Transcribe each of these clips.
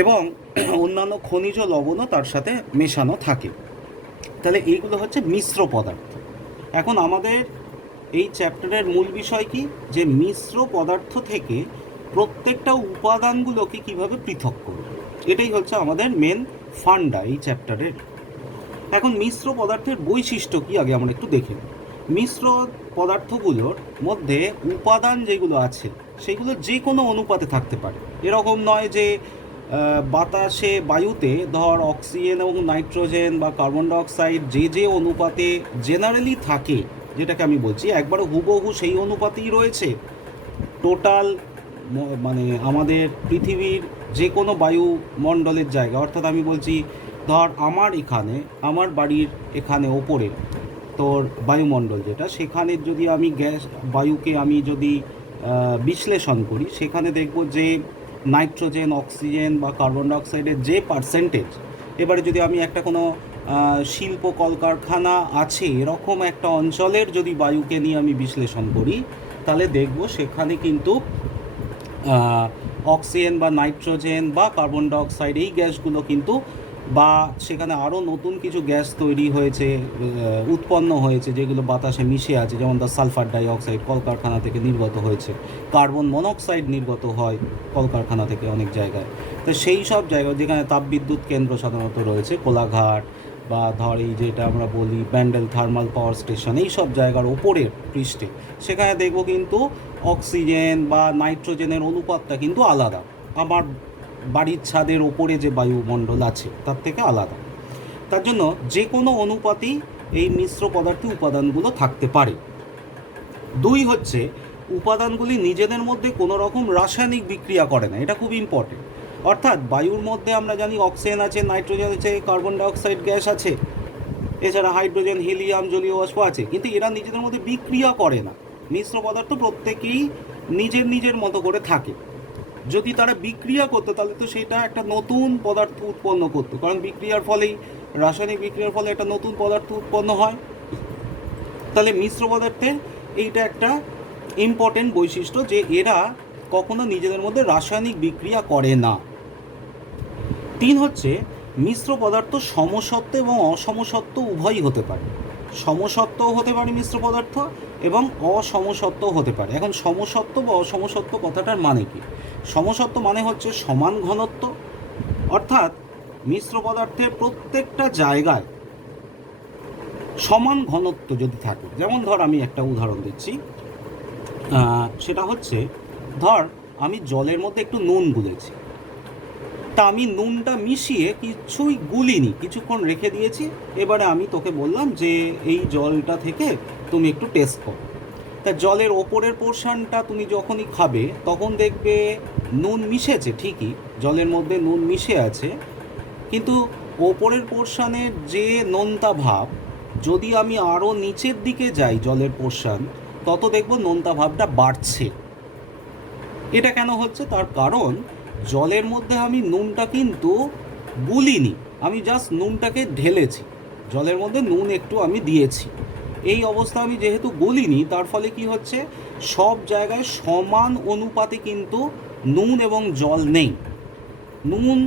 এবং অন্যান্য খনিজ লবণও তার সাথে মেশানো থাকে। তাহলে এইগুলো হচ্ছে মিশ্র পদার্থ। এখন আমাদের এই চ্যাপ্টারের মূল বিষয় কি, যে মিশ্র পদার্থ থেকে প্রত্যেকটা উপাদানগুলোকে কিভাবে পৃথক করব, এটাই হচ্ছে আমাদের মেন ফান্ডা এই চ্যাপ্টারের। এখন মিশ্র পদার্থের বৈশিষ্ট্য কি আগে আমরা একটু দেখে নিই। মিশ্র পদার্থগুলোর মধ্যে উপাদান যেগুলো আছে সেগুলো যে কোনো অনুপাতে থাকতে পারে। এরকম নয় যে বাতাসে বায়ুতে ধর অক্সিজেন এবং নাইট্রোজেন বা কার্বন ডাইঅক্সাইড যে যে অনুপাতে জেনারেলি থাকে, যেটাকে আমি বলছি একবারে হুবহু সেই অনুপাতেই রয়েছে টোটাল মানে আমাদের পৃথিবীর যে কোনো বায়ুমণ্ডলের জায়গা। অর্থাৎ আমি বলছি ধর আমার এখানে, আমার বাড়ির এখানে ওপরে তোর বায়ুমণ্ডল যেটা, সেখানে যদি আমি বায়ুকে আমি যদি বিশ্লেষণ করি, সেখানে দেখব যে নাইট্রোজেন, অক্সিজেন বা কার্বন ডাইঅক্সাইডের যে পার্সেন্টেজ, এবারে যদি আমি একটা কোনো শিল্প কলকারখানা আছে এরকম একটা অঞ্চলের যদি বায়ুকে নিয়ে আমি বিশ্লেষণ করি, তাহলে দেখব সেখানে কিন্তু অক্সিজেন বা নাইট্রোজেন বা কার্বন ডাইঅক্সাইড এই গ্যাসগুলো কিন্তু, বা সেখানে আরও নতুন কিছু গ্যাস তৈরি হয়েছে, উৎপন্ন হয়েছে, যেগুলো বাতাসে মিশে আছে, যেমন দ্য সালফার ডাইঅক্সাইড কলকারখানা থেকে নির্গত হয়েছে, কার্বন মনোক্সাইড নির্গত হয় কলকারখানা থেকে অনেক জায়গায়। তো সেই সব জায়গায় যেখানে তাপবিদ্যুৎ কেন্দ্র সাধারণত রয়েছে, কোলাঘাট বা ধর এই যেটা আমরা বলি ব্যান্ডেল থার্মাল পাওয়ার স্টেশন, এই সব জায়গার ওপরের পৃষ্ঠে, সেখানে দেখব কিন্তু অক্সিজেন বা নাইট্রোজেনের অনুপাতটা কিন্তু আলাদা আমার বাড়ির ছাদের ওপরে যে বায়ুমণ্ডল আছে তার থেকে আলাদা। তার জন্য যে কোনো অনুপাতেই এই মিশ্র পদার্থে উপাদানগুলো থাকতে পারে। দুই হচ্ছে, উপাদানগুলি নিজেদের মধ্যে কোনো রকম রাসায়নিক বিক্রিয়া করে না, এটা খুব ইম্পর্টেন্ট। অর্থাৎ বায়ুর মধ্যে আমরা জানি অক্সিজেন আছে, নাইট্রোজেন আছে, কার্বন ডাইঅক্সাইড গ্যাস আছে, এছাড়া হাইড্রোজেন, হিলিয়াম, জলীয় বাষ্প আছে, কিন্তু এরা নিজেদের মধ্যে বিক্রিয়া করে না। মিশ্র পদার্থ প্রত্যেকেই নিজের নিজের মতো করে থাকে। যদি তারা বিক্রিয়া করতো তাহলে তো সেটা একটা নতুন পদার্থ উৎপন্ন করতো, কারণ বিক্রিয়ার ফলেই, রাসায়নিক বিক্রিয়ার ফলে একটা নতুন পদার্থ উৎপন্ন হয়। তাহলে মিশ্র পদার্থের এইটা একটা ইম্পর্টেন্ট বৈশিষ্ট্য, যে এরা কখনো নিজেদের মধ্যে রাসায়নিক বিক্রিয়া করে না। তিন হচ্ছে, মিশ্র পদার্থ সমসত্ব এবং অসমসত্ব উভয়ই হতে পারে। সমসত্বও হতে পারে মিশ্র পদার্থ এবং অসমসত্বও হতে পারে। এখন সমসত্ব বা অসমসত্ব কথাটার মানে কি? সমসত্ব মানে হচ্ছে সমান ঘনত্ব, অর্থাৎ মিশ্র পদার্থের প্রত্যেকটা জায়গায় সমান ঘনত্ব যদি থাকে। যেমন ধর আমি একটা উদাহরণ দিচ্ছি, সেটা হচ্ছে ধর আমি জলের মধ্যে একটু নুন গুলেছি, তা আমি নুনটা মিশিয়ে কিছুই গুলিনি, কিছুক্ষণ রেখে দিয়েছি, এবারে আমি তোকে বললাম যে এই জলটা থেকে তুমি একটু টেস্ট করো। তা জলের ওপরের পোর্শনটা তুমি যখনই খাবে তখন দেখবে নুন মিশেছে, ঠিকই জলের মধ্যে নুন মিশে আছে, কিন্তু ওপরের পোর্শনের যে নোনতা ভাব, যদি আমি আরও নিচের দিকে যাই জলের পোর্শন, তত দেখব নোনতা ভাবটা বাড়ছে। এটা কেন হচ্ছে? তার কারণ জলের মধ্যে আমি নুনটা কিন্তু গুলিনি, আমি জাস্ট নুনটাকে ঢেলেছি, জলের মধ্যে নুন একটু আমি দিয়েছি। এই অবস্থা আমি যেহেতু গলিনি, তার ফলে কি হচ্ছে, সব জায়গায় সমান অনুপাতে কিন্তু নুন এবং জল নেই। নুন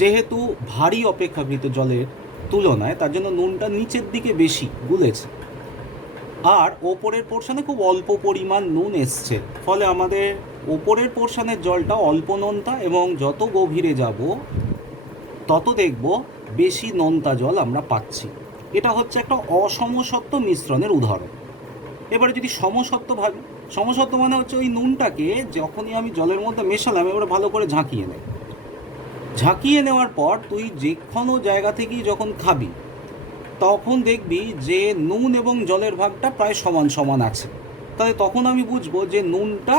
যেহেতু ভারী অপেক্ষাকৃত জলের তুলনায়, তার জন্য নুনটা নিচের দিকে বেশি গুলেছে, আর ওপরের পোর্শনে খুব অল্প পরিমাণ নুন এসছে, ফলে আমাদের ওপরের পোর্শনের জলটা অল্প নোনতা, এবং যত গভীরে যাব তত দেখব বেশি নোনতা জল আমরা পাচ্ছি। এটা হচ্ছে একটা অসমসত্ব মিশ্রণের উদাহরণ। এবারে যদি সমসত্ব ভাবি, সমসত্ব মানে হচ্ছে ওই নুনটাকে যখনই আমি জলের মধ্যে মেশালাম, এবারে ভালো করে ঝাঁকিয়ে নেব, ঝাঁকিয়ে নেওয়ার পর তুই যে কোনো জায়গা থেকেই যখন খাবি, তখন দেখবি যে নুন এবং জলের ভাগটা প্রায় সমান সমান আছে। তাহলে তখন আমি বুঝবো যে নুনটা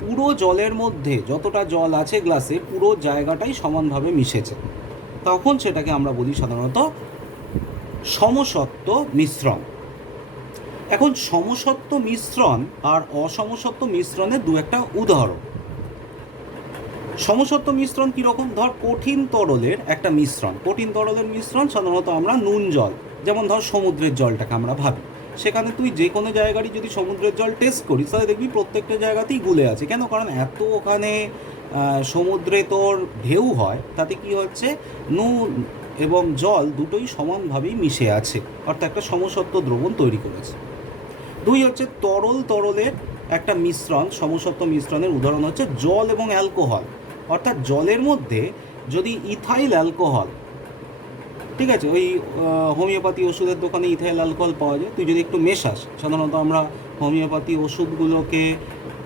পুরো জলের মধ্যে, যতটা জল আছে গ্লাসে, পুরো জায়গাটাই সমানভাবে মিশেছে। তখন সেটাকে আমরা বলি সাধারণত সমসত্ব মিশ্রণ। এখন সমসত্ব মিশ্রণ আর অসমসত্ব মিশ্রণের দু একটা উদাহরণ। সমসত্ব মিশ্রণ কীরকম? ধর কঠিন তরলের একটা মিশ্রণ, কঠিন তরলের মিশ্রণ সাধারণত আমরা নুন জল, যেমন ধর সমুদ্রের জলটাকে আমরা ভাবি, সেখানে তুই যে কোনো জায়গারই যদি সমুদ্রের জল টেস্ট করিস, তাহলে দেখবি প্রত্যেকটা জায়গাতেই গুলে আছে। কেন? কারণ এত ওখানে সমুদ্রে তোর ঢেউ হয়, তাতে কি হচ্ছে, নুন এবং জল দুটোই সমানভাবেই মিশে আছে, অর্থাৎ একটা সমসত্ব দ্রবণ তৈরি করেছে। দুই হচ্ছে তরলের একটা মিশ্রণ, সমসত্ব মিশ্রণের উদাহরণ হচ্ছে জল এবং অ্যালকোহল। অর্থাৎ জলের মধ্যে যদি ইথাইল অ্যালকোহল, ঠিক আছে, ওই হোমিওপ্যাথি ওষুধের দোকানে ইথাইল অ্যালকোহল পাওয়া যায়, তুই যদি একটু মেশাস, সাধারণত আমরা হোমিওপ্যাথি ওষুধগুলোকে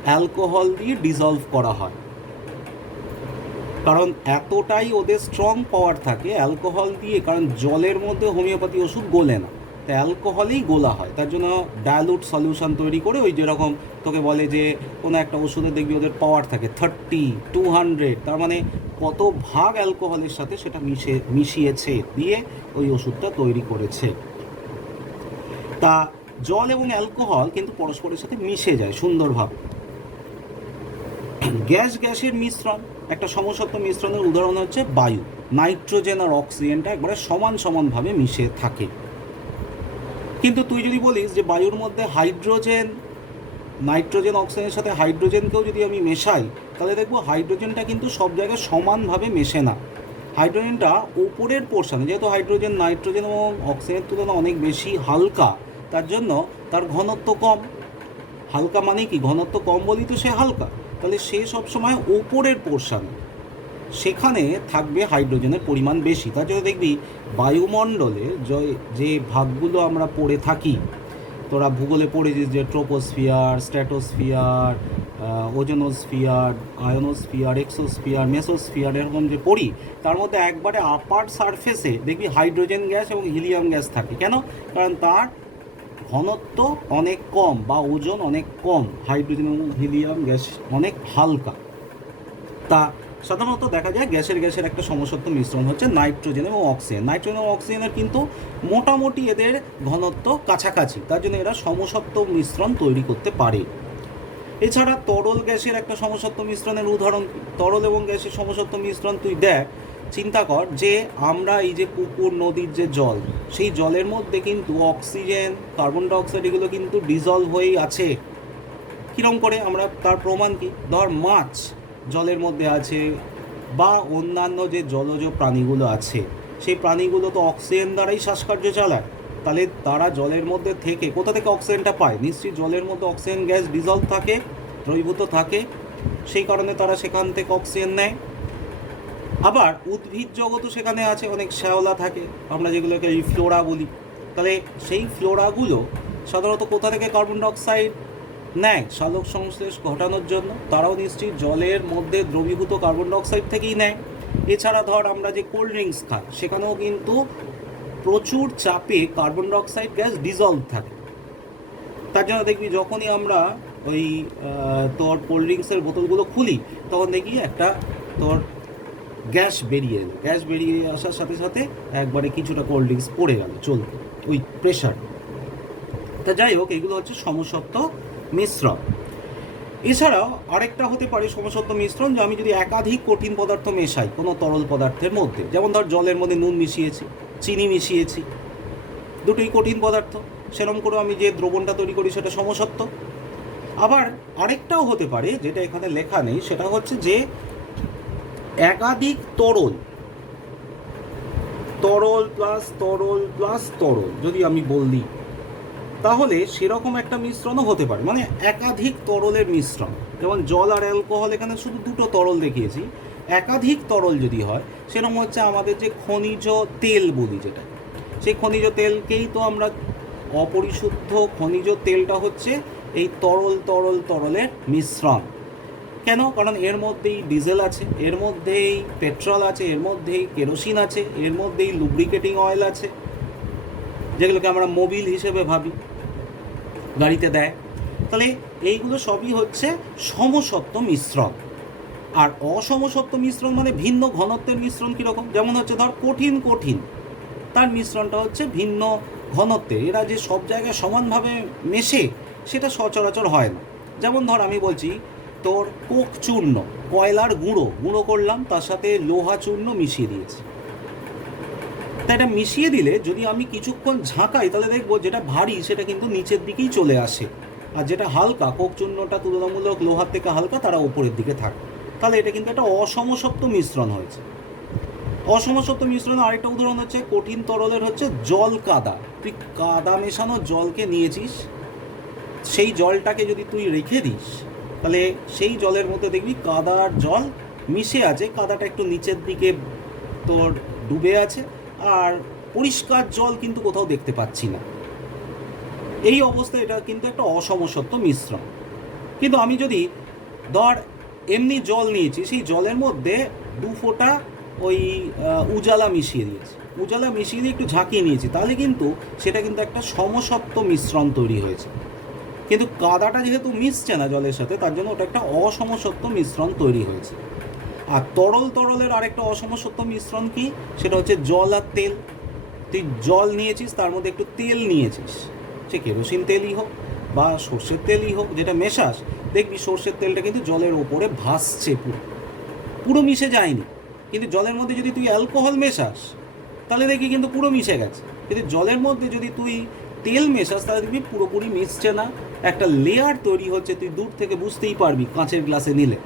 অ্যালকোহল দিয়ে ডিজলভ করা হয়, কারণ এতটাই ওদের স্ট্রং পাওয়ার থাকে অ্যালকোহল দিয়ে, কারণ জলের মধ্যে হোমিওপ্যাথি ওষুধ গোলে না, তাই অ্যালকোহলেই গোলা হয়। তার জন্য ডাইলুট সলিউশন তৈরি করে, ওই যেরকম তোকে বলে যে কোনো একটা ওষুধে দেখবি ওদের পাওয়ার থাকে 30, 200, তার মানে কত ভাগ অ্যালকোহলের সাথে সেটা মিশিয়েছে দিয়ে ওই ওষুধটা তৈরি করেছে। তা জল এবং অ্যালকোহল কিন্তু পরস্পরের সাথে মিশে যায় সুন্দরভাবে। গ্যাসের মিশ্রণ, একটা সমসত্ব মিশ্রণের উদাহরণ হচ্ছে বায়ু। নাইট্রোজেন আর অক্সিজেনটা একবারে সমানভাবে মিশে থাকে। কিন্তু তুই যদি বলিস যে বায়ুর মধ্যে নাইট্রোজেন অক্সিজেনের সাথে হাইড্রোজেনকেও যদি আমি মেশাই, তাহলে দেখবো হাইড্রোজেনটা কিন্তু সব জায়গায় সমানভাবে মেশে না। হাইড্রোজেনটা উপরের পোর্শনে, যেহেতু হাইড্রোজেন নাইট্রোজেন এবং অক্সিজেনের তুলনায় অনেক বেশি হালকা, তার জন্য তার ঘনত্ব কম। হালকা মানে কি, ঘনত্ব কম বলি তো সে হালকা, তাহলে সে সবসময় ওপরের পোর্শনে, সেখানে থাকবে হাইড্রোজেনের পরিমাণ বেশি। তার জন্য দেখবি বায়ুমণ্ডলে যে ভাগগুলো আমরা পড়ে থাকি, তোরা ভূগোলে পড়েছিস যে troposphere, stratosphere, ozonosphere, ionosphere, exosphere, mesosphere, এরকম যে পড়ি, তার মধ্যে একবারে আপার সারফেসে দেখবি হাইড্রোজেন গ্যাস এবং হিলিয়াম গ্যাস থাকে। কেন? কারণ তার ঘনত্ব অনেক কম বা ওজন অনেক কম, হাইড্রোজেন এবং হিলিয়াম গ্যাস অনেক হালকা। তা সাধারণত দেখা যায় গ্যাসের একটা সমসত্ব মিশ্রণ হচ্ছে নাইট্রোজেন এবং অক্সিজেন। নাইট্রোজেন এবং অক্সিজেনের কিন্তু মোটামুটি এদের ঘনত্ব কাছাকাছি, তার জন্য এরা সমসত্ব মিশ্রণ তৈরি করতে পারে। এছাড়া তরল গ্যাসের একটা সমসত্ব মিশ্রণের উদাহরণ, তরল এবং গ্যাসের সমসত্ব মিশ্রণ তুই দেখ, চিন্তা কর যে আমরা এই যে পুকুর নদীর যে জল, সেই জলের মধ্যে কিন্তু অক্সিজেন, কার্বন ডাইঅক্সাইড এগুলো কিন্তু ডিজলভ হয়েই আছে। কীরকম করে? আমরা তার প্রমাণ কি, ধর মাছ জলের মধ্যে আছে, বা অন্যান্য যে জলজ প্রাণীগুলো আছে, সেই প্রাণীগুলো তো অক্সিজেন দ্বারাই শ্বাসকার্য চালায়, তাহলে তারা জলের মধ্যে থেকে কোথা থেকে অক্সিজেনটা পায়? নিশ্চয়ই জলের মধ্যে অক্সিজেন গ্যাস ডিজলভ থাকে, দ্রবীভূত থাকে, সেই কারণে তারা সেখান থেকে অক্সিজেন নেয়। আবার উদ্ভিদ জগতও সেখানে আছে, অনেক শ্যাওলা থাকে, আমরা যেগুলোকে এই ফ্লোরা বলি, তাহলে সেই ফ্লোরাগুলো সাধারণত কোথা থেকে কার্বন ডাইঅক্সাইড নেয় সালোক সংশ্লেষ ঘটানোর জন্য? তারাও নিশ্চয়ই জলের মধ্যে দ্রবীভূত কার্বন ডাইঅক্সাইড থেকেই নেয়। এছাড়া ধর আমরা যে কোল্ড ড্রিঙ্কস খাই, সেখানেও কিন্তু প্রচুর চাপে কার্বন ডাইঅক্সাইড গ্যাস ডিজলভ থাকে। তার জন্য দেখবি যখনই আমরা ওই তোর কোল্ড ড্রিঙ্কসের বোতলগুলো খুলি, তখন দেখি একটা তোর গ্যাস বেরিয়ে এলো, গ্যাস বেরিয়ে আসার সাথে সাথে একবারে কিছুটা কোল্ড ড্রিঙ্কস পড়ে গেল চলতে, ওই প্রেশার। তা যাই হোক, এগুলো হচ্ছে সমসত্ব মিশ্রণ। এছাড়াও আরেকটা হতে পারে সমসত্ব মিশ্রণ, যে আমি যদি একাধিক কঠিন পদার্থ মেশাই কোনো তরল পদার্থের মধ্যে, যেমন ধর জলের মধ্যে নুন মিশিয়েছি, চিনি মিশিয়েছি, দুটোই কঠিন পদার্থ, সেরকম করে আমি যে দ্রবণটা তৈরি করি সেটা সমসত্ব। আবার আরেকটাও হতে পারে, যেটা এখানে লেখা নেই, সেটা হচ্ছে যে একাধিক তরল প্লাস তরল যদি আমি বলি, তাহলে সেরকম একটা মিশ্রণও হতে পারে, মানে একাধিক তরলের মিশ্রণ। যেমন জল আর অ্যালকোহল, এখানে শুধু দুটো তরল দেখিয়েছি, একাধিক তরল যদি হয়, সেরকম হচ্ছে আমাদের যে খনিজ তেল বলি, যেটা সেই খনিজ তেলকেই তো আমরা অপরিশুদ্ধ খনিজ তেলটা হচ্ছে এই তরলের মিশ্রণ। কেন? কারণ এর মধ্যেই ডিজেল আছে, এর মধ্যেই পেট্রোল আছে, এর মধ্যেই কেরোসিন আছে, এর মধ্যেই লুব্রিকেটিং অয়েল আছে, যেগুলোকে আমরা মোবিল হিসেবে ভাবি, গাড়িতে দেয়। তাহলে এইগুলো সবই হচ্ছে সমসত্ব মিশ্রণ। আর অসমসত্ব মিশ্রণ মানে ভিন্ন ঘনত্বের মিশ্রণ। কীরকম? যেমন হচ্ছে ধর কঠিন, তার মিশ্রণটা হচ্ছে ভিন্ন ঘনত্বের, এরা যে সব জায়গায় সমানভাবে মেশে সেটা সচরাচর হয় না। যেমন ধর আমি বলছি তোর কোক চূর্ণ, কয়লার গুঁড়ো করলাম, তার সাথে লোহা চূর্ণ মিশিয়ে দিয়েছি। তা এটা মিশিয়ে দিলে যদি আমি কিছুক্ষণ ঝাঁকাই, তাহলে দেখবো যেটা ভারী সেটা কিন্তু নিচের দিকেই চলে আসে, আর যেটা হালকা, কোক চূর্ণটা তুলনামূলক লোহার থেকে হালকা, তারা উপরের দিকে থাকে। তাহলে এটা কিন্তু একটা অসমসত্ব মিশ্রণ হয়েছে। অসমসত্ব মিশ্রণের আরেকটা উদাহরণ হচ্ছে কঠিন তরলের হচ্ছে জল কাদা। তুই কাদা মেশানো জলকে নিয়েছিস, সেই জলটাকে যদি তুই রেখে দিস তাহলে সেই জলের মধ্যে দেখবি কাদার জল মিশে আছে, কাদাটা একটু নিচের দিকে তোর ডুবে আছে, আর পরিষ্কার জল কিন্তু কোথাও দেখতে পাচ্ছি না। এই অবস্থায় এটা কিন্তু একটা অসমসত্ব মিশ্রণ। কিন্তু আমি যদি ধর এমনি জল নিয়েছি, সেই জলের মধ্যে 2 ফোঁটা ওই উজালা মিশিয়ে দিয়েছি, উজালা মিশিয়ে দিয়ে একটু ঝাঁকিয়ে নিয়েছি, তাহলে কিন্তু সেটা কিন্তু একটা সমসত্ব মিশ্রণ তৈরি হয়েছে। কিন্তু কাদাটা যেহেতু মিশছে না জলের সাথে, তার জন্য ওটা একটা অসমসত্ব মিশ্রণ তৈরি হয়েছে। আর তরলের আরেকটা অসমসত্ব মিশ্রণ কি, সেটা হচ্ছে জল আর তেল। তুই জল নিয়েছিস, তার মধ্যে একটু তেল নিয়েছিস, সে কেরোসিন তেলই হোক বা সর্ষের তেলই হোক, যেটা মেশাস দেখবি সর্ষের তেলটা কিন্তু জলের ওপরে ভাসছে, পুরো মিশে যায়নি। কিন্তু জলের মধ্যে যদি তুই অ্যালকোহল মেশাস তাহলে দেখবি কিন্তু পুরো মিশে গেছে। কিন্তু জলের মধ্যে যদি তুই তেল মেশাস তাহলে দেখবি পুরোপুরি মিশছে না, একটা লেয়ার তৈরি হচ্ছে, তুই দূর থেকে বুঝতেই পারবি কাঁচের গ্লাসে নিলে।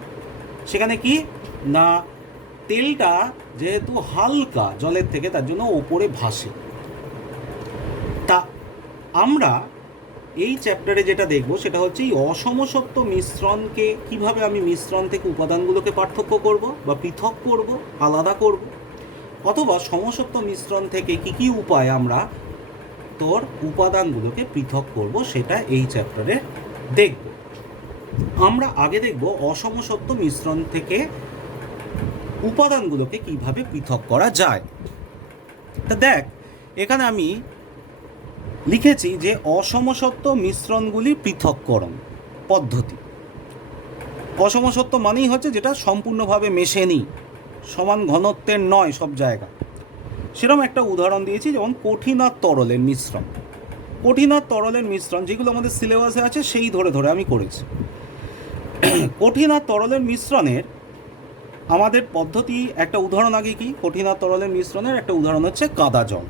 সেখানে কি না, তেলটা যেহেতু হালকা জলের থেকে, তার জন্য ওপরে ভাসে। তা আমরা এই চ্যাপ্টারে যেটা দেখব সেটা হচ্ছে এই অসমসত্ব মিশ্রণকে কিভাবে আমি মিশ্রণ থেকে উপাদানগুলোকে পার্থক্য করব বা পৃথক করব, আলাদা করব, অথবা সমসত্ব মিশ্রণ থেকে কি কি উপায় আমরা তোর উপাদানগুলোকে পৃথক করব, সেটা এই চ্যাপ্টারে দেখব। আমরা আগে দেখব অসমসত্ব মিশ্রণ থেকে উপাদানগুলোকে কিভাবে পৃথক করা যায়। তা দেখ, এখানে আমি লিখেছি যে অসমসত্ব মিশ্রণগুলির পৃথককরণ পদ্ধতি। অসমসত্ব মানেই হচ্ছে যেটা সম্পূর্ণভাবে মেশেনি, সমান ঘনত্বের নয় সব জায়গা। সেরকম একটা উদাহরণ দিয়েছি, যেমন কঠিন আর তরলের মিশ্রণ। কঠিন আর তরলের মিশ্রণ যেগুলো আমাদের সিলেবাসে আছে সেই ধরে ধরে আমি করেছি। কঠিন আর তরলের মিশ্রণের আমাদের পদ্ধতি, একটা উদাহরণ আগে কি, কঠিন আর তরলের মিশ্রণের একটা উদাহরণ হচ্ছে কাদা জল।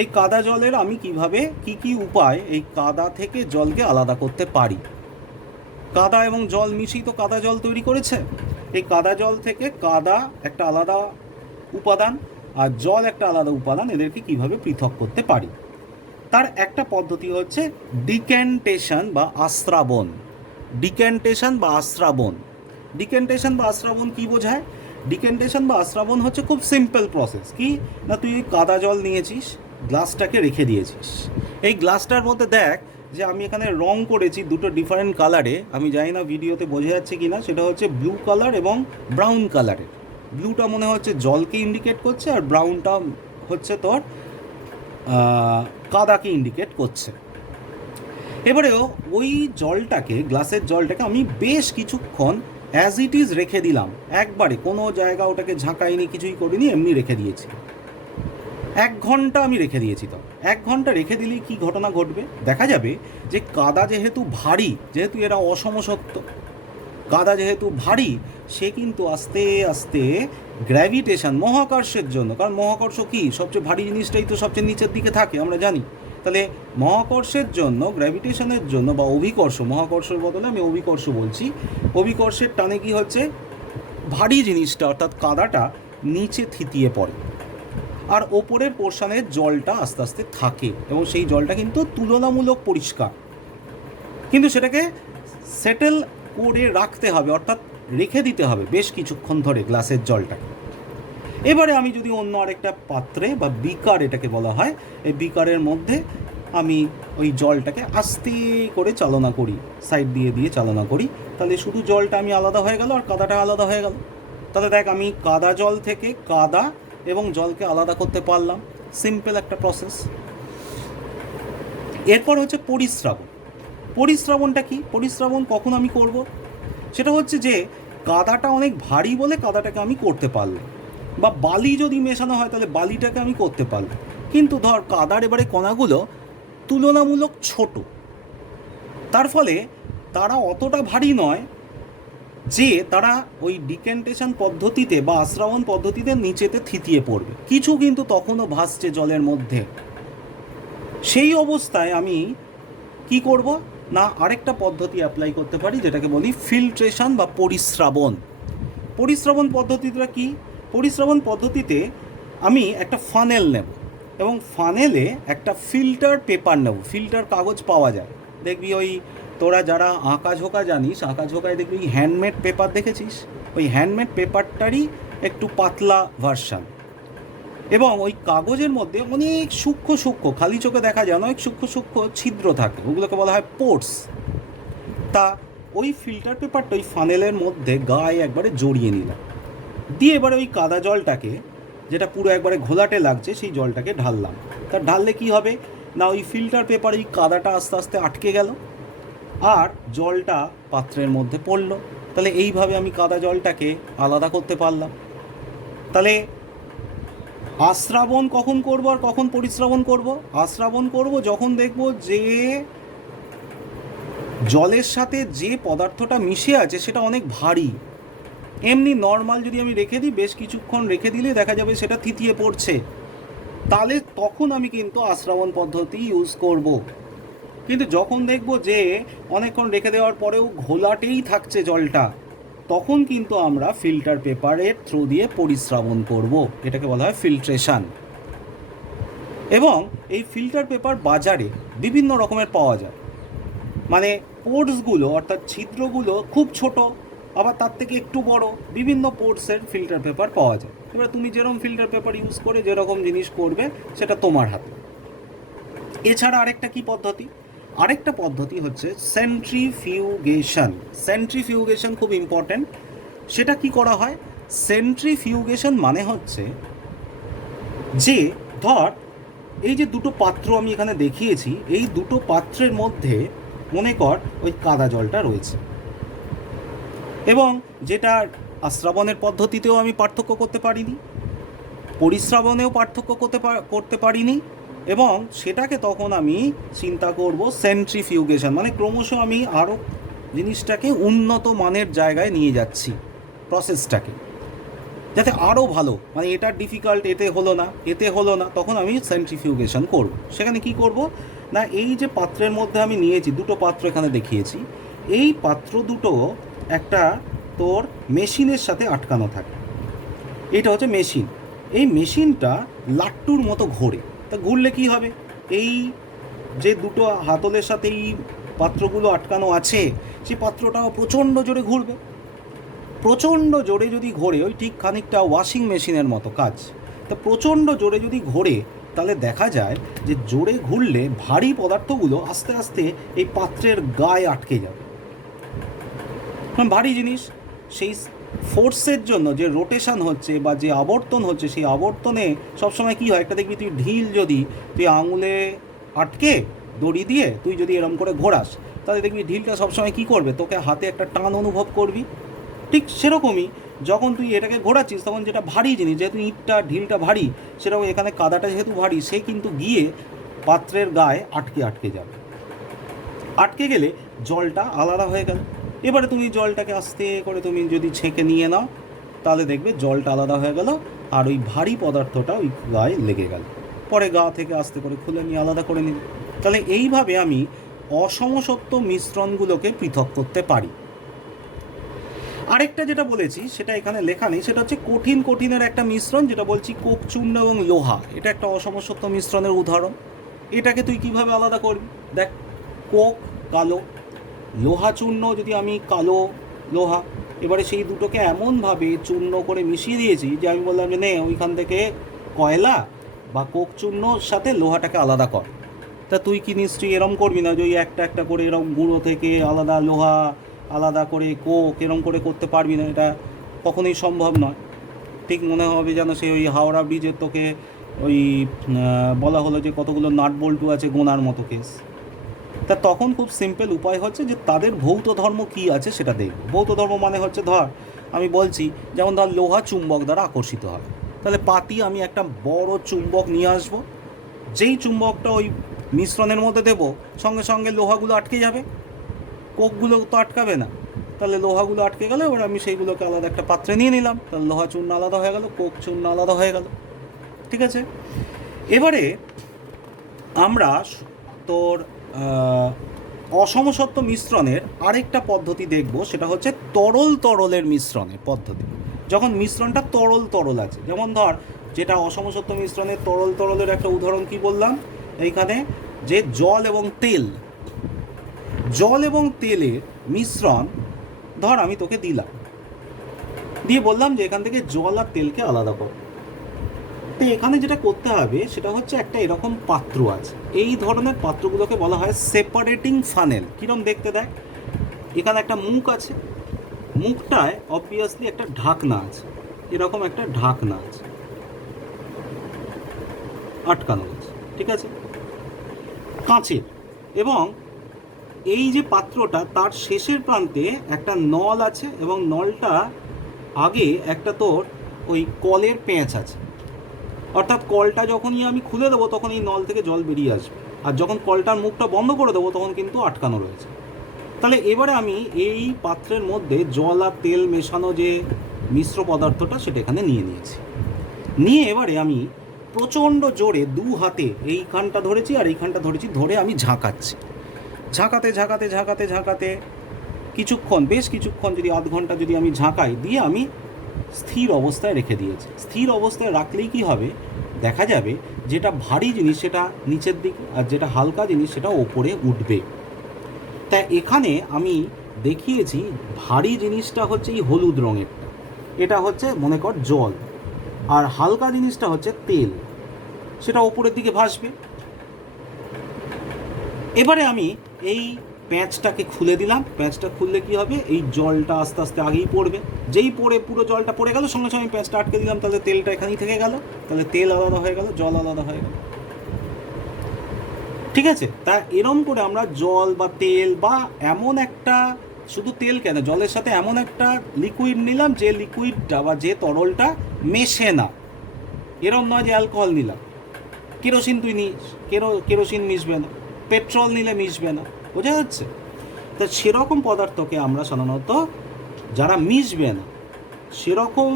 এই কাদা জলের আমি কিভাবে কি কি উপায় এই কাদা থেকে জলকে আলাদা করতে পারি। কাদা এবং জল মিশিয়ে তো কাদা জল তৈরি করেছে। এই কাদা জল থেকে কাদা একটা আলাদা উপাদান আর জল একটা আলাদা উপাদান, এদেরকে কিভাবে পৃথক করতে পারি। তার একটা পদ্ধতি হচ্ছে ডিক্যান্টেশন বা আস্রাবণ। ডিক্যান্টেশন বা আস্রাবণ, ডিক্যান্টেশন বা আস্রাবণ কী বোঝায়? ডিক্যান্টেশন বা আস্রাবণ হচ্ছে খুব সিম্পল প্রসেস। কি না, তুই কাদা জল নিয়েছিস, গ্লাসটাকে রেখে দিয়েছিস। এই গ্লাসটার মধ্যে দেখ যে আমি এখানে রং করেছি দুটো ডিফারেন্ট কালারে, আমি জানি না ভিডিওতে বোঝা যাচ্ছে কি না, সেটা হচ্ছে ব্লু কালার এবং ব্রাউন কালারের। ব্লুটা মনে হচ্ছে জলকে ইন্ডিকেট করছে, আর ব্রাউনটা হচ্ছে তোর কাদাকে ইন্ডিকেট করছে। এবারেও ওই জলটাকে, গ্লাসের জলটাকে আমি বেশ কিছুক্ষণ অ্যাজ ইট ইজ রেখে দিলাম, একবারে কোনো জায়গা ওটাকে ঝাঁকাইনি, কিছুই করিনি, এমনি রেখে দিয়েছি। 1 ঘন্টা আমি রেখে দিয়েছি। তো 1 ঘন্টা রেখে দিলে কি ঘটনা ঘটবে? দেখা যাবে যে কাদা যেহেতু ভারী, যেহেতু এরা অসমসত্ব, কাদা যেহেতু ভারী, সে কিন্তু আস্তে আস্তে গ্র্যাভিটেশন, মহাকর্ষের জন্য, কারণ মহাকর্ষ কি, সবচেয়ে ভারী জিনিসটাই তো সবচেয়ে নিচের দিকে থাকে আমরা জানি। তাহলে মহাকর্ষের জন্য, গ্র্যাভিটেশনের জন্য বা অভিকর্ষ, মহাকর্ষের বদলে আমি অভিকর্ষ বলছি, অভিকর্ষের টানে কি হচ্ছে, ভারী জিনিসটা অর্থাৎ কাদাটা নিচে থিতিয়ে পড়ে, আর ওপরের পোর্শনের জলটা আস্তে আস্তে থাকে, এবং সেই জলটা কিন্তু তুলনামূলক পরিষ্কার। কিন্তু সেটাকে সেটেল করে রাখতে হবে, অর্থাৎ রেখে দিতে হবে বেশ কিছুক্ষণ ধরে গ্লাসের জলটাকে। এবারে আমি যদি অন্য আরেকটা পাত্রে বা বিকার এটাকে বলা হয়, এই বিকারের মধ্যে আমি ওই জলটাকে আস্তে করে চালনা করি, সাইড দিয়ে দিয়ে চালনা করি, তাহলে শুধু জলটা আমি আলাদা হয়ে গেল আর কাদাটা আলাদা হয়ে গেল। তাহলে দেখ, আমি কাদা জল থেকে কাদা এবং জলকে আলাদা করতে পারলাম, সিম্পল একটা প্রসেস। এরপর হচ্ছে পরিস্রাবণ। পরিস্রাবণটা কি? পরিস্রাবণ কখন আমি করব? সেটা হচ্ছে যে কাদাটা অনেক ভারী বলে কাদাটাকে আমি করতে পারলাম, বা বালি যদি মেশানো হয় তাহলে বালিটাকে আমি করতে পারলাম। কিন্তু ধর কাদার এবারে কণাগুলো তুলনামূলক ছোট, তার ফলে তারা অতটা ভারী নয় যে তারা ওই ডিক্যান্টেশন পদ্ধতিতে বা আস্রাবণ পদ্ধতিতে নিচেতে থিতিয়ে পড়বে, কিছু কিন্তু তখনও ভাসছে জলের মধ্যে। সেই অবস্থায় আমি কি করব না, আরেকটা পদ্ধতি অ্যাপ্লাই করতে পারি, যেটাকে বলি ফিল্ট্রেশন বা পরিস্রাবণ। পরিস্রবণ পদ্ধতিটা কি? পরিস্রবণ পদ্ধতিতে আমি একটা ফানেল নেব এবং ফানেলে একটা ফিল্টার পেপার নেব। ফিল্টার কাগজ পাওয়া যায়, দেখবি ওই তোরা যারা আঁকা ঝোঁকা জানিস, আঁকা ঝোঁকায় দেখবি হ্যান্ডমেড পেপার দেখেছিস, ওই হ্যান্ডমেড পেপারটারই একটু পাতলা ভার্সান। এবং ওই কাগজের মধ্যে অনেক সূক্ষ্ম সূক্ষ্ম, খালি চোখে দেখা যায় অনেক সূক্ষ্ম সূক্ষ্ম ছিদ্র থাকে, ওগুলোকে বলা হয় পোর্স। তা ওই ফিল্টার পেপারটা ওই ফানেলের মধ্যে গায়ে একবারে জড়িয়ে নিলাম, দিয়ে এবারে ওই কাদা জলটাকে, যেটা পুরো একবারে ঘোলাটে লাগছে, সেই জলটাকে ঢাললাম। তা ঢাললে কি হবে না, ওই ফিল্টার পেপার ওই কাদাটা আস্তে আস্তে আটকে গেল আর জলটা পাত্রের মধ্যে পড়লো। তাহলে এইভাবে আমি কাদা জলটাকে আলাদা করতে পারলাম। তাহলে আস্রাবণ কখন করব আর কখন পরিস্রাবণ করব? আস্রাবণ করব যখন দেখব যে জলের সাথে যে পদার্থটা মিশে আছে সেটা অনেক ভারী। এমনি নর্মাল যদি আমি রেখে দিই, বেশ কিছুক্ষণ রেখে দিলে দেখা যাবে সেটা থিতিয়ে পড়ছে, তাহলে তখন আমি কিন্তু আস্রাবণ পদ্ধতি ইউজ করব। কিন্তু যখন দেখব যে অনেকক্ষণ রেখে দেওয়ার পরেও ঘোলাটেই থাকছে জলটা, তখন কিন্তু আমরা ফিল্টার পেপারের থ্রু দিয়ে পরিস্রাবণ করব। এটাকে বলা হয় ফিল্ট্রেশন। এবং এই ফিল্টার পেপার বাজারে বিভিন্ন রকমের পাওয়া যায়, মানে পোর্টসগুলো অর্থাৎ ছিদ্রগুলো খুব ছোট, আবার তার থেকে একটু বড়, বিভিন্ন পোর্টসের ফিল্টার পেপার পাওয়া যায়। এবার তুমি যেরকম ফিল্টার পেপার ইউজ করে যেরকম জিনিস করবে সেটা তোমার হাতে। এছাড়া আরেকটা পদ্ধতি হচ্ছে সেন্ট্রিফিউগেশন। সেন্ট্রিফিউগেশন খুব ইম্পর্ট্যান্ট। সেটা কি করা হয়? সেন্ট্রিফিউগেশন মানে হচ্ছে যে ধর এই যে দুটো পাত্র আমি এখানে দেখিয়েছি, এই দুটো পাত্রের মধ্যে মনে কর ওই কাদা জলটা রয়েছে, এবং যেটা আস্রাবণের পদ্ধতিতেও আমি পার্থক্য করতে পারিনি, পরিস্রাবণেও পার্থক্য করতে পারিনি, এবং সেটাকে তখন আমি চিন্তা করব সেন্ট্রিফিউগেশন, মানে ক্রমশ আমি আরও জিনিসটাকে উন্নত মানের জায়গায় নিয়ে যাচ্ছি, প্রসেসটাকে যাতে আরও ভালো, মানে এটা ডিফিকাল্ট, এতে হলো না, তখন আমি সেন্ট্রিফিউগেশন করব। সেখানে কি করব না, এই যে পাত্রের মধ্যে আমি নিয়েছি, দুটো পাত্র এখানে দেখিয়েছি, এই পাত্র দুটো একটা তোর মেশিনের সাথে আটকানো থাকে। এটা হচ্ছে মেশিন। এই মেশিনটা লাট্টুর মতো ঘোরে। তা ঘুরলে কি হবে, এই যে দুটো হাতলের সাথে এই পাত্রগুলো আটকানো আছে, সেই পাত্রটাও প্রচণ্ড জোরে ঘুরবে। প্রচণ্ড জোরে যদি ঘোরে, ওই ঠিক খানিকটা ওয়াশিং মেশিনের মতো কাজ। তা প্রচণ্ড জোরে যদি ঘোরে, তাহলে দেখা যায় যে জোরে ঘুরলে ভারী পদার্থগুলো আস্তে আস্তে এই পাত্রের গায়ে আটকে যাবে। ভারী জিনিস, সেই ফোর্সের জন্য যে রোটেশন হচ্ছে বা যে আবর্তন হচ্ছে, সেই আবর্তনে সবসময় কী হয়, একটা দেখবি তুই ঢিল যদি তুই আঙুলে আটকে দড়ি দিয়ে তুই যদি এরম করে ঘোরাস, তাহলে দেখবি ঢিলটা সবসময় কী করবে, তোকে হাতে একটা টান অনুভব করবি। ঠিক সেরকমই যখন তুই এটাকে ঘোরাচ্ছিস, তখন যেটা ভারী জিনিস, যেহেতু ঢিলটা ভারী, সেরকম এখানে কাদাটা যেহেতু ভারী, সে কিন্তু গিয়ে পাত্রের গায়ে আটকে যাবে। আটকে গেলে জলটা আলাদা হয়ে গেল। এবারে তুমি জলটাকে আস্তে করে তুমি যদি ছেঁকে নিয়ে নাও, তাহলে দেখবে জলটা আলাদা হয়ে গেল, আর ওই ভারী পদার্থটা ওই গায়ে লেগে গেল। পরে গা থেকে আস্তে করে খুলে নিয়ে আলাদা করে নিল। তাহলে এইভাবে আমি অসমসত্ব মিশ্রণগুলোকে পৃথক করতে পারি। আরেকটা যেটা বলেছি সেটা এখানে লেখা নেই, সেটা হচ্ছে কঠিনের একটা মিশ্রণ, যেটা বলছি কোক চূর্ণ এবং লোহা। এটা একটা অসমসত্ব মিশ্রণের উদাহরণ। এটাকে তুই কিভাবে আলাদা করবি? দেখ, কোক কালো, লোহা চূর্ণ যদি আমি কালো লোহা, এবারে সেই দুটোকে এমনভাবে চূর্ণ করে মিশিয়ে দিয়েছি যে আমি বললাম যে নে ওইখান থেকে কয়লা বা কোক চূর্ণর সাথে লোহাটাকে আলাদা কর। তা তুই কি নিশ্চয়ই এরম করবি না যে ওই একটা একটা করে এরম গুঁড়ো থেকে আলাদা লোহা, আলাদা করে কোক এরম করে করতে পারবি না, এটা কখনোই সম্ভব নয়। ঠিক মনে হবে যেন সেই ওই হাওড়া ব্রিজের তোকে ওই বলা হলো যে কতগুলো নাট বল্টু আছে গোনার মতো কেস। তা তখন খুব সিম্পল উপায় হচ্ছে যে তাদের ভৌত ধর্ম কী আছে সেটা দেখব। ভৌত ধর্ম মানে হচ্ছে, ধর আমি বলছি, যেমন ধর লোহা চুম্বক দ্বারা আকর্ষিত হয়, তাহলে পাতি আমি একটা বড় চুম্বক নিয়ে আসবো, যেই চুম্বকটা ওই মিশ্রণের মধ্যে দেবো, সঙ্গে সঙ্গে লোহাগুলো আটকে যাবে, কোকগুলো তো আটকাবে না। তাহলে লোহাগুলো আটকে গেলে এবার আমি সেইগুলোকে আলাদা একটা পাত্রে নিয়ে নিলাম, তাহলে লোহা চূর্ণ আলাদা হয়ে গেল, কোক চূর্ণ আলাদা হয়ে গেল। ঠিক আছে, এবারে আমরা তোর অসমসত্ব মিশ্রণের আরেকটা পদ্ধতি দেখব, সেটা হচ্ছে তরলের মিশ্রণের পদ্ধতি। যখন মিশ্রণটা তরল তরল আছে। যেমন ধর যেটা অসমসত্ব মিশ্রণের তরল তরলের একটা উদাহরণ কি বললাম এইখানে, যে জল এবং তেল। জল এবং তেলের মিশ্রণ ধর আমি তোকে দিলাম, দিয়ে বললাম যে এখান থেকে জল আর তেলকে আলাদা কর। তো এখানে যেটা করতে হবে সেটা হচ্ছে একটা এরকম পাত্র আছে, এই ধরনের পাত্রগুলোকে বলা হয় সেপারেটিং ফানেল। কিরম দেখতে দেখ, এখানে একটা মুখ আছে, মুখটায় অবভিয়াসলি একটা ঢাকনা আছে, এরকম একটা ঢাকনা আছে, আটকানো আছে, ঠিক আছে, কাঁচের। এবং এই যে পাত্রটা তার শেষের প্রান্তে একটা নল আছে, এবং নলটা আগে একটা তোর ওই কলের পেঁচ আছে, অর্থাৎ কলটা যখনই আমি খুলে দেবো তখন এই নল থেকে জল বেরিয়ে আসবে, আর যখন কলটার মুখটা বন্ধ করে দেবো তখন কিন্তু আটকানো রয়েছে। তাহলে এবারে আমি এই পাত্রের মধ্যে জল আর তেল মেশানো যে মিশ্র পদার্থটা সেটা এখানে নিয়ে নিয়েছি। নিয়ে এবারে আমি প্রচণ্ড জোরে দু হাতে এইখানটা ধরেছি আর এইখানটা ধরেছি, ধরে আমি ঝাঁকাচ্ছি। ঝাঁকাতে ঝাঁকাতে ঝাঁকাতে ঝাঁকাতে কিছুক্ষণ, বেশ কিছুক্ষণ, যদি আধ ঘন্টা যদি আমি ঝাঁকাই, দিয়ে আমি স্থির অবস্থায় রেখে দিয়েছি। স্থির অবস্থায় রাখলেই কি হবে, দেখা যাবে যেটা ভারী জিনিস সেটা নিচের দিকে, আর যেটা হালকা জিনিস সেটা ওপরে উঠবে। তাই এখানে আমি দেখিয়েছি ভারী জিনিসটা হচ্ছে এই হলুদ রঙেরটা, এটা হচ্ছে মনে কর জল, আর হালকা জিনিসটা হচ্ছে তেল, সেটা ওপরের দিকে ভাসবে। এবারে আমি এই প্যাঁচটাকে খুলে দিলাম, প্যাঁচটা খুললে কি হবে, এই জলটা আস্তে আস্তে আগেই পড়বে, যেই পড়ে পুরো জলটা পড়ে গেল সঙ্গে সঙ্গে আমি প্যাঁচটা আটকে দিলাম, তাহলে তেলটা এখানেই থেকে গেল, তাহলে তেল আলাদা হয়ে গেল, জল আলাদা হয়ে গেল, ঠিক আছে। তা এরম করে আমরা জল বা তেল বা এমন একটা, শুধু তেল কেন, জলের সাথে এমন একটা লিকুইড নিলাম যে লিকুইডটা বা যে তরলটা মেশে না। এরম নয় যে অ্যালকোহল নিলাম, কেরোসিন তুই নিস, কেরোসিন মিশবে না, পেট্রোল নিলে মিশবে না, বোঝা যাচ্ছে। তা সেরকম পদার্থকে আমরা সাধারণত, যারা মিশবে না সেরকম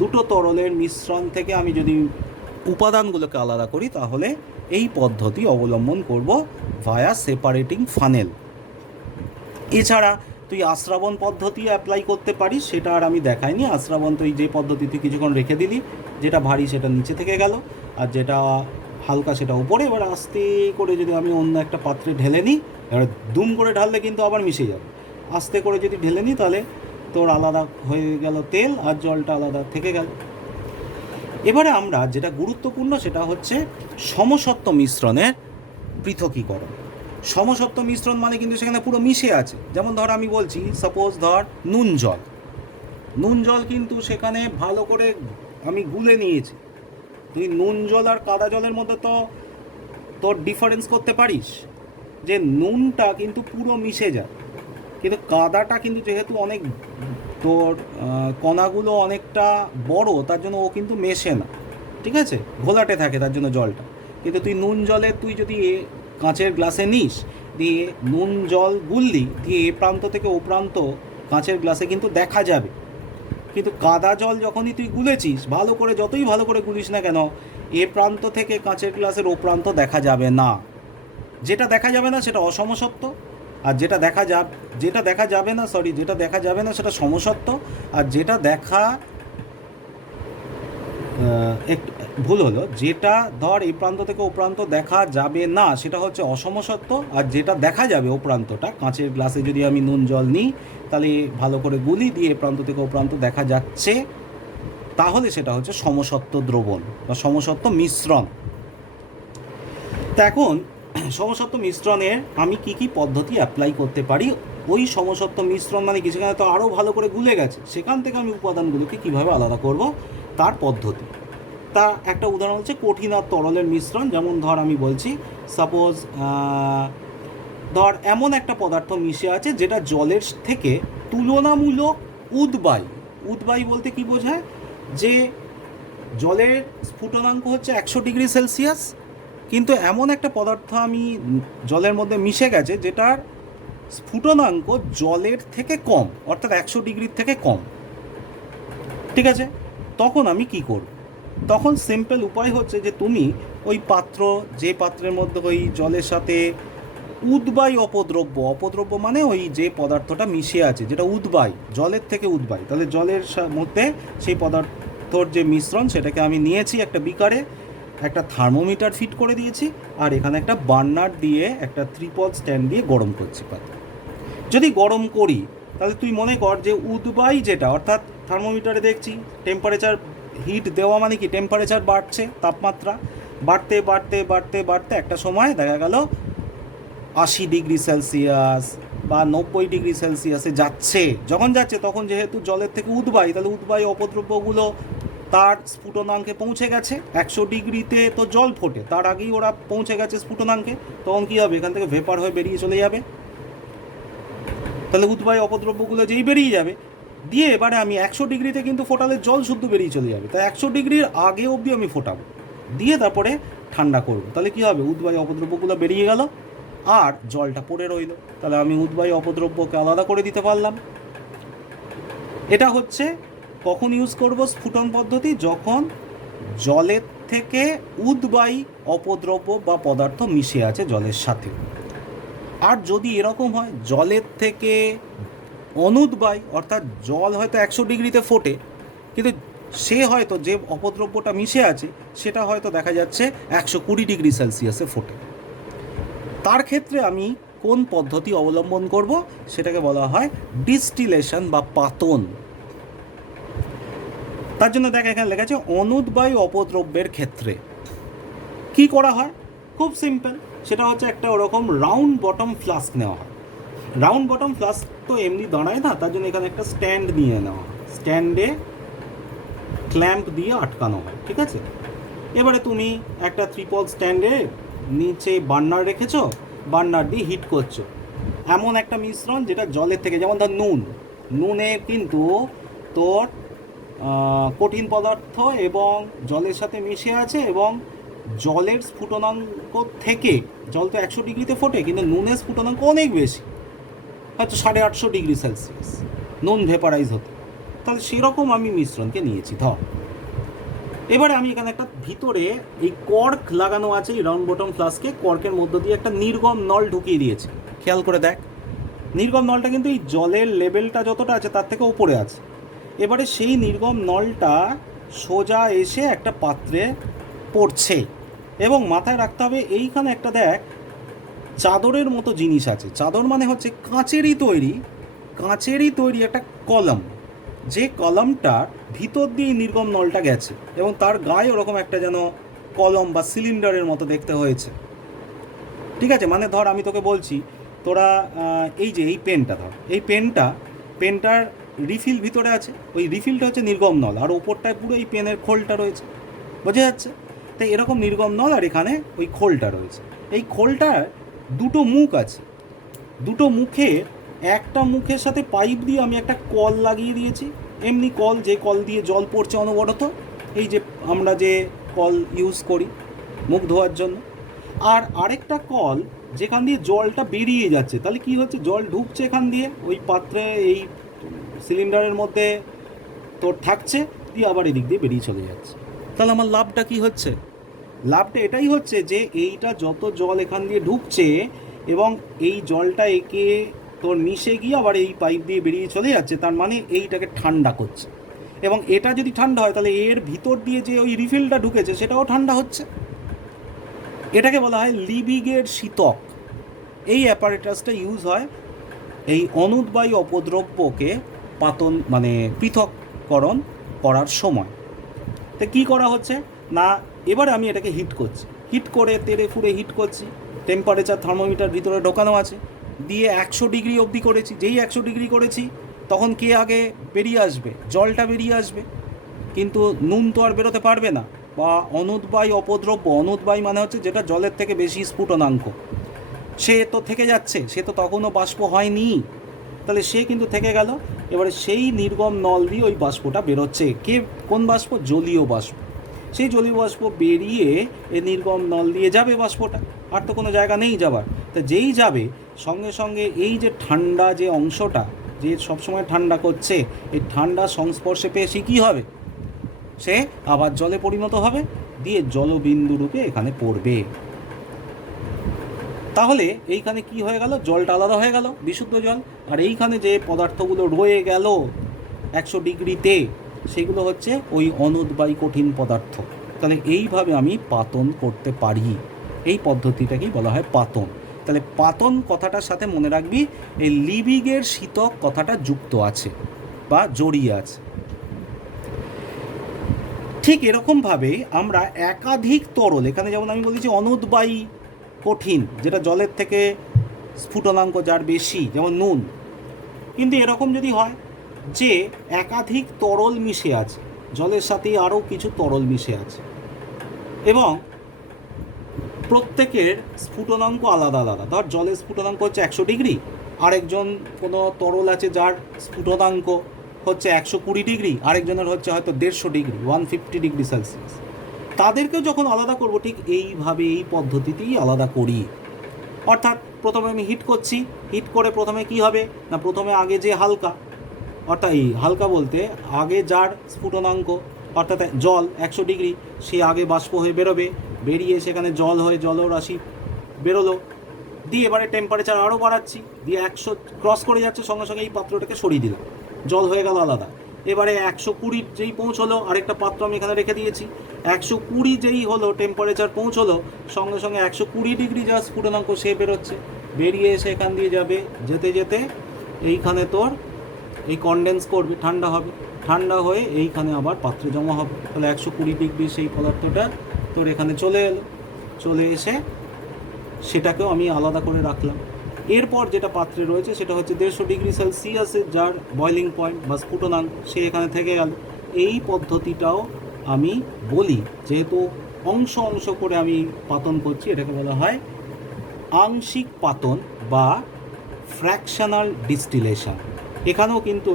দুটো তরলের মিশ্রণ থেকে আমি যদি উপাদানগুলোকে আলাদা করি, তাহলে এই পদ্ধতি অবলম্বন করব ভায়া সেপারেটিং ফানেল। এছাড়া তুই আশ্রাবণ পদ্ধতি অ্যাপ্লাই করতে পারিস, সেটা আর আমি দেখাইনি। আশ্রাবণ তুই যে পদ্ধতিতে কিছুক্ষণ রেখে দিলি, যেটা ভারী সেটা নিচে থেকে গেল, আর যেটা হালকা সেটা উপরে। এবার আস্তে করে যদি আমি অন্য একটা পাত্রে ঢেলে নিই, এবার দুম করে ঢাললে কিন্তু আবার মিশে যাবে, আস্তে করে যদি ঢেলে নিই তাহলে তোর আলাদা হয়ে গেল তেল, আর জলটা আলাদা থেকে গেল। এবারে আমরা যেটা গুরুত্বপূর্ণ সেটা হচ্ছে সমসত্ব মিশ্রণের পৃথকীকরণ। সমসত্ব মিশ্রণ মানে কিন্তু সেখানে পুরো মিশে আছে। যেমন ধর আমি বলছি, সাপোজ ধর নুন জল, নুন জল কিন্তু সেখানে ভালো করে আমি গুলে নিয়েছি। তুই নুন জল আর কাদা জলের মধ্যে তো তোর ডিফারেন্স করতে পারিস, যে নুনটা কিন্তু পুরো মিশে যায়, কিন্তু কাদাটা কিন্তু যেহেতু অনেক তোর কণাগুলো অনেকটা বড়, তার জন্য ও কিন্তু মেশে না, ঠিক আছে, ঘোলাটে থাকে তার জন্য জলটা। কিন্তু তুই নুন জলে তুই যদি কাঁচের গ্লাসে নিস, দিয়ে নুন জল গুললি, দিয়ে এ প্রান্ত থেকে ও প্রান্ত কাঁচের গ্লাসে কিন্তু দেখা যাবে। কিন্তু কাদা জল যখনই তুই গুলেছিস, ভালো করে যতই ভালো করে গুলিস না কেন, এ প্রান্ত থেকে কাঁচের গ্লাসের ও প্রান্ত দেখা যাবে না। যেটা দেখা যাবে না সেটা অসমসত্ব, আর যেটা দেখা যাবে না সেটা সমসত্ব, আর যেটা দেখা একটু ভুল হলো, যেটা ধর এই প্রান্ত থেকে ও প্রান্ত দেখা যাবে না সেটা হচ্ছে অসমসত্ব, আর যেটা দেখা যাবে ও প্রান্তটা, কাঁচের গ্লাসে যদি আমি নুন জল নিই তাহলে ভালো করে গুলি, দিয়ে এ প্রান্ত থেকে ও প্রান্ত দেখা যাচ্ছে, তাহলে সেটা হচ্ছে সমসত্ব দ্রবণ বা সমসত্ব মিশ্রণ। তা এখন সমসত্ব মিশ্রণের আমি কি কি পদ্ধতি অ্যাপ্লাই করতে পারি, ওই সমসত্ব মিশ্রণ মানে কি, সেখানে তো আরও ভালো করে গুলে গেছে, সেখান থেকে আমি উপাদানগুলোকে কীভাবে আলাদা করব তার পদ্ধতি। তা একটা উদাহরণ হচ্ছে কঠিন আর তরলের মিশ্রণ। যেমন ধর আমি বলছি, সাপোজ ধর এমন একটা পদার্থ মিশে আছে যেটা জলের থেকে তুলনামূলক উদ্বায়ী। উদ্বায়ী বলতে কি বোঝায়, যে জলের স্ফুটনাঙ্ক হচ্ছে 100 ডিগ্রি সেলসিয়াস, কিন্তু এমন একটা পদার্থ আমি জলের মধ্যে মিশে গেছে যেটার স্ফুটনাঙ্ক জলের থেকে কম, অর্থাৎ 100 ডিগ্রির থেকে কম, ঠিক আছে। তখন আমি কি করব, তখন সিম্পল উপায় হচ্ছে যে তুমি ওই পাত্র, যে পাত্রের মধ্যে ওই জলের সাথে উদ্বায়ী অপদ্রব্য, অপদ্রব্য মানে ওই যে পদার্থটা মিশে আছে, যেটা উদ্বায়ী, জলের থেকে উদ্বায়ী, তাহলে জলের মধ্যে সেই পদার্থর যে মিশ্রণ সেটাকে আমি নিয়েছি একটা বিকারে, একটা থার্মোমিটার ফিট করে দিয়েছি, আর এখানে একটা বার্নার দিয়ে একটা ত্রিপল স্ট্যান্ড দিয়ে গরম করছি পাত্র। যদি গরম করি তাহলে তুই মনে কর যে উদ্বায়ী যেটা, অর্থাৎ থার্মোমিটারে দেখছি টেম্পারেচার, হিট দেওয়া মানে কি টেম্পারেচার বাড়ছে, তাপমাত্রা বাড়তে বাড়তে বাড়তে বাড়তে একটা সময় দেখা গেল 80 ডিগ্রি সেলসিয়াস বা 90 ডিগ্রি সেলসিয়াসে যাচ্ছে। যখন যাচ্ছে তখন যেহেতু জলের থেকে উদ্বায়ী, তাহলে উদ্বায়ী অপদ্রব্যগুলো তার স্ফুটনাঙ্কে পৌঁছে গেছে। 100 ডিগ্রিতে তো জল ফোটে, তার আগেই ওরা পৌঁছে গেছে স্ফুটনাঙ্কে, তখন কী হবে, এখান থেকে ভেপার হয়ে বেরিয়ে চলে যাবে। তাহলে উদ্বায়ী অপদ্রব্যগুলো যেই বেরিয়ে যাবে, দিয়ে এবারে আমি 100 ডিগ্রিতে কিন্তু ফোটালে জল শুদ্ধ বেরিয়ে চলে যাবে, তাই 100 ডিগ্রির আগে অবধি আমি ফোটাবো, দিয়ে তারপরে ঠান্ডা করবো। তাহলে কী হবে, উদ্বায়ী অপদ্রব্যগুলো বেরিয়ে গেল আর জলটা পড়ে রইল, তাহলে আমি উদ্বায়ী অপদ্রব্যকে আলাদা করে দিতে পারলাম। এটা হচ্ছে কখন ইউজ করব স্ফুটন পদ্ধতি, যখন জলের থেকে উদ্বায়ী অপদ্রব্য বা পদার্থ মিশে আছে জলের সাথে। আর যদি এরকম হয় জলের থেকে অনুদ্বায়ী, অর্থাৎ জল হয়তো 100 ডিগ্রিতে ফোটে, কিন্তু সে হয়তো যে অপদ্রব্যটা মিশে আছে সেটা হয়তো দেখা যাচ্ছে 120 ডিগ্রি সেলসিয়াসে ফোটে, তার ক্ষেত্রে আমি কোন পদ্ধতি অবলম্বন করব সেটাকে বলা হয় ডিস্টিলেশন বা পাতন। তার জন্য দেখ এখানে লেখা আছে অনুদ্বায়ী অপদ্রব্যের ক্ষেত্রে কি করা হয়, খুব সিম্পল, সেটা হচ্ছে একটা ওরকম রাউন্ড বটম ফ্লাস্ক নেওয়া হয়। রাউন্ড বটম ফ্লাস্ক তো এমনি দাঁড়ায় না, তার জন্য এখানে একটা স্ট্যান্ড নিয়ে নেওয়া হয়, স্ট্যান্ডে ক্ল্যাম্প দিয়ে আটকানো হয়, ঠিক আছে। এবারে তুমি একটা ত্রিপল স্ট্যান্ডে নিচে বার্নার রেখেছো, বার্নার দিয়ে হিট করছো এমন একটা মিশ্রণ যেটা জলের থেকে, যেমন ধর নুনে কিন্তু তোর কঠিন পদার্থ এবং জলের সাথে মিশে আছে, এবং জলের স্ফুটনাঙ্ক থেকে, জল তো 100 ডিগ্রিতে ফোটে কিন্তু নুনের স্ফুটনাঙ্ক অনেক বেশি, হয়তো 850 ডিগ্রি সেলসিয়াস নুন ভেপারাইজ হতে। তাহলে সেরকম আমি মিশ্রণকে নিয়েছি ধর। এবারে আমি এখানে একটা ভিতরে এই কর্ক লাগানো আছে, এই রাউন্ড বটম ফ্লাস্কে কর্কের মধ্য দিয়ে একটা নির্গম নল ঢুকিয়ে দিয়েছি। খেয়াল করে দেখ, নির্গম নলটা কিন্তু এই জলের লেভেলটা যতটা আছে তার থেকে ওপরে আছে। এবারে সেই নির্গম নলটা সোজা এসে একটা পাত্রে পড়ছে, এবং মাথায় রাখতে হবে এইখানে একটা দেখ চাদরের মতো জিনিস আছে। চাদর মানে হচ্ছে কাঁচেরই তৈরি একটা কলম, যে কলমটার ভিতর দিয়ে নির্গম নলটা গেছে, এবং তার গায়ে ওরকম একটা যেন কলম বা সিলিন্ডারের মতো দেখতে হয়েছে, ঠিক আছে। মানে ধর আমি তোকে বলছি, তোরা এই যে এই পেনটা ধর, এই পেনটার রিফিল ভিতরে আছে, ওই রিফিলটা হচ্ছে নির্গম নল, আর ওপরটায় পুরো এই পেনের খোলটা রয়েছে, বোঝা যাচ্ছে। তাই এরকম নির্গম নল আর এখানে ওই খোলটা রয়েছে। এই খোলটার দুটো মুখ আছে, দুটো মুখে একটা মুখের সাথে পাইপ দিয়ে আমি একটা কল লাগিয়ে দিয়েছি, এমনি কল, যে কল দিয়ে জল পড়ছে অনবরত, এই যে আমরা যে কল ইউজ করি মুখ ধোয়ার জন্য। আর আরেকটা কল যেখান দিয়ে জলটা বেরিয়ে যাচ্ছে, তাহলে কি হচ্ছে, জল ঢুকছে এখান দিয়ে ওই পাত্রে, এই সিলিন্ডারের মধ্যে তোর থাকছে, দিয়ে আবার এদিক দিয়ে বেরিয়ে চলে যাচ্ছে। তাহলে আমার লাভটা কি হচ্ছে, লাভটা এটাই হচ্ছে যে এইটা যত জল এখান দিয়ে ঢুকছে এবং এই জলটা একে তোর মিশে গিয়ে আবার এই পাইপ দিয়ে বেরিয়ে চলে যাচ্ছে, তার মানে এইটাকে ঠান্ডা করছে, এবং এটা যদি ঠান্ডা হয় তাহলে এর ভিতর দিয়ে যে ওই রিফিলটা ঢুকেছে সেটাও ঠান্ডা হচ্ছে। এটাকে বলা হয় লিবিগের শীতক। এই অ্যাপারেটাসটা ইউজ হয় এই অনুদ্বায়ী অপদ্রব্যকে পাতন মানে পৃথককরণ করার সময়। তো কী করা হচ্ছে না, এবারে আমি এটাকে হিট করে তেড়ে ফুড়ে হিট করছি, টেম্পারেচার থার্মোমিটার ভিতরে ঢোকানো আছে, দিয়ে 100 ডিগ্রি অবধি করেছি। যেই 100 ডিগ্রি করেছি তখন কে আগে বেরিয়ে আসবে, জলটা বেরিয়ে আসবে, কিন্তু নুন তো আর বেরোতে পারবে না। বা অনুদ্বায়ী অপদ্রব্য, অনুদ্বায়ী মানে হচ্ছে যেটা জলের থেকে বেশি স্ফুটনাঙ্ক, সে তো থেকে যাচ্ছে, সে তো তখনও বাষ্প হয়নি, তাহলে সে কিন্তু থেকে গেল। এবারে সেই নির্গম নল দিয়ে ওই বাষ্পটা বেরোচ্ছে, কোন বাষ্প, জলীয় বাষ্প। সেই জলীয় বাষ্প বেরিয়ে এই নির্গম নল দিয়ে যাবে বাষ্পটা, আর তো কোনো জায়গা নেই যাবার। তা যেই যাবে সঙ্গে সঙ্গে এই যে ঠান্ডা যে অংশটা, যে সবসময় ঠান্ডা করছে, এই ঠান্ডা সংস্পর্শে পেয়ে সে কী হবে, সে আবার জলে পরিণত হবে, দিয়ে জলবিন্দু রূপে এখানে পড়বে। তাহলে এইখানে কি হয়ে গেল, জলটা আলাদা হয়ে গেল, বিশুদ্ধ জল। আর এইখানে যে পদার্থগুলো রয়ে গেল 100 ডিগ্রিতে, সেগুলো হচ্ছে ওই অনুদ্বায়ী কঠিন পদার্থ। তাহলে এইভাবে আমি পাতন করতে পারি, এই পদ্ধতিটাকেই বলা হয় পাতন। তাহলে পাতন কথাটার সাথে মনে রাখবি এই লিবিগের শীতক কথাটা যুক্ত আছে বা জড়িয়ে আছে। ঠিক এরকমভাবে আমরা একাধিক তরল, এখানে যেমন আমি বলেছি অনুদ্বায়ী কঠিন, যেটা জলের থেকে স্ফুটনাঙ্ক যার বেশি, যেমন নুন। কিন্তু এরকম যদি হয় যে একাধিক তরল মিশে আছে, জলের সাথে আরও কিছু তরল মিশে আছে, এবং প্রত্যেকের স্ফুটনাঙ্ক আলাদা আলাদা। ধর জলের স্ফুটনাঙ্ক হচ্ছে 100 ডিগ্রি, আরেকজন কোনো তরল আছে যার স্ফুটনাঙ্ক হচ্ছে 120 ডিগ্রি, আরেকজনের হচ্ছে হয়তো 150 ডিগ্রি, 150 ডিগ্রি সেলসিয়াস। তাদেরকেও যখন আলাদা করব ঠিক এইভাবে, এই পদ্ধতিতেই আলাদা করি। অর্থাৎ প্রথমে আমি হিট করছি, হিট করে প্রথমে কি হবে না, প্রথমে আগে যে হালকা, অর্থাৎ এই হালকা বলতে আগে যার স্ফুটনাঙ্ক অর্থাৎ জল 100 ডিগ্রি, সে আগে বাষ্প হয়ে বেরোবে, বেরিয়ে সেখানে জল হয়ে জলরাশি বেরোলো, দিয়ে এবারে টেম্পারেচার আরও বাড়াচ্ছি, দিয়ে 100 ক্রস করে যাচ্ছে, সঙ্গে সঙ্গে এই পাত্রটাকে সরিয়ে দিলাম, জল হয়ে গেল আলাদা। এবারে 120 যেই পৌঁছলো, আরেকটা পাত্র আমি এখানে রেখে দিয়েছি, 120 যেই হলো টেম্পারেচার পৌঁছলো, সঙ্গে সঙ্গে 120 ডিগ্রি যা স্ফুটনাঙ্ক সে বেরোচ্ছে, বেরিয়ে এসে এখান দিয়ে যাবে, যেতে যেতে এইখানে তোর এই কনডেন্স করবে, ঠান্ডা হবে, ঠান্ডা হয়ে এইখানে আবার পাত্রে জমা হবে। তাহলে 120 ডিগ্রি সেই পদার্থটা তোর এখানে চলে এলো, চলে এসে সেটাকেও আমি আলাদা করে রাখলাম। এরপর যেটা পাত্রে রয়েছে সেটা হচ্ছে 150 ডিগ্রি সেলসিয়াসের যার বয়লিং পয়েন্ট বা স্ফুটনাঙ্ক, সে এখানে থেকে গেল। এই পদ্ধতিটাও আমি বলি, যেহেতু অংশ অংশ করে আমি পাতন করছি, এটাকে বলা হয় আংশিক পাতন বা ফ্র্যাকশনাল ডিস্টিলেশন। এখানেও কিন্তু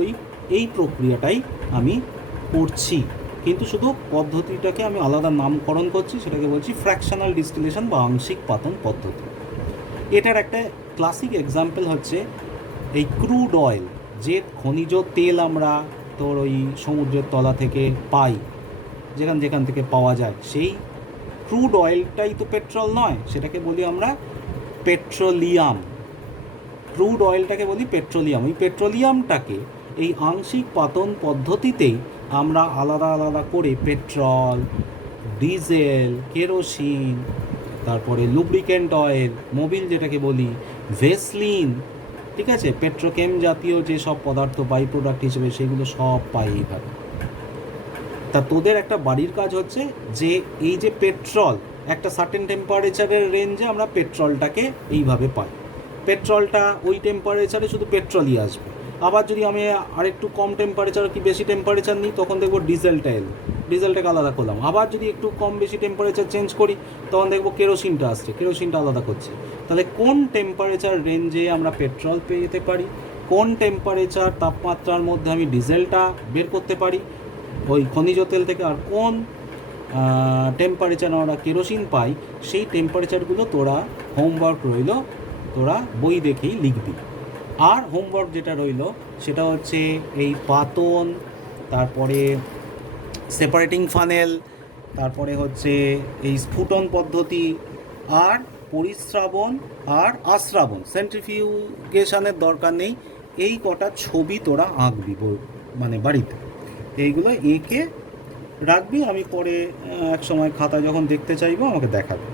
এই প্রক্রিয়াটাই আমি করছি, কিন্তু শুধু পদ্ধতিটাকে আমি আলাদা নামকরণ করছি, সেটাকে বলছি ফ্র্যাকশনাল ডিস্টিলেশন বা আংশিক পাতন পদ্ধতি। এটার একটা ক্লাসিক এক্সাম্পল হচ্ছে এই ক্রুড অয়েল, যে খনিজ তেল আমরা তোর ওই সমুদ্রের তলা থেকে পাই, যেখান থেকে পাওয়া যায়, সেই ক্রুড অয়েলটাই তো পেট্রোল নয়, সেটাকে বলি আমরা পেট্রোলিয়াম। ক্রুড অয়েলটাকে বলি পেট্রোলিয়াম। ওই পেট্রোলিয়ামটাকে এই আংশিক পাতন পদ্ধতিতেই আমরা আলাদা আলাদা করে পেট্রোল, ডিজেল, কেরোসিন, তারপরে লুব্রিকেন্ট অয়েল, মোবিল যেটাকে বলি, ভেসলিন, ঠিক আছে, পেট্রোকেম জাতীয় যে সব পদার্থ বাই প্রোডাক্ট হিসেবে, সেগুলো সব পাই এইভাবে। তা তোদের একটা বাড়ির কাজ হচ্ছে যে এই যে পেট্রোল, একটা সার্টেন টেম্পারেচারের রেঞ্জে আমরা পেট্রোলটাকে এইভাবে পাই, পেট্রোলটা ওই টেম্পারেচারে শুধু পেট্রোলই আসবে। আবার যদি আমি আরেকটু কম টেম্পারেচার কি বেশি টেম্পারেচার নিই, তখন দেখবো ডিজেলটা এলো, ডিজেলটাকে আলাদা করলাম। আবার যদি একটু কম বেশি টেম্পারেচার চেঞ্জ করি, তখন দেখবো কেরোসিনটা আসছে, কেরোসিনটা আলাদা করছি। তাহলে কোন টেম্পারেচার রেঞ্জে আমরা পেট্রোল পেয়ে যেতে পারি, কোন টেম্পারেচার তাপমাত্রার মধ্যে আমি ডিজেলটা বের করতে পারি ওই খনিজ তেল থেকে, আর কোন টেম্পারেচার আমরা কেরোসিন পাই, সেই টেম্পারেচারগুলো তোরা হোমওয়ার্ক রইল, তোরা বই দেখেই লিখবি। আর হোমওয়ার্ক যেটা রইল সেটা হচ্ছে এই পাতন, তারপরে সেপারেটিং ফানেল, তারপরে হচ্ছে এই স্ফুটন পদ্ধতি, আর পরিস্রাবণ আর আশ্রাবণ, সেন্ট্রিফিউগেশনের দরকার নেই, এই কটা ছবি তোরা আঁকবি মানে বাড়িতে, এইগুলো এঁকে রাখবি। আমি পরে এক সময় খাতা যখন দেখতে চাইবো আমাকে দেখাবি।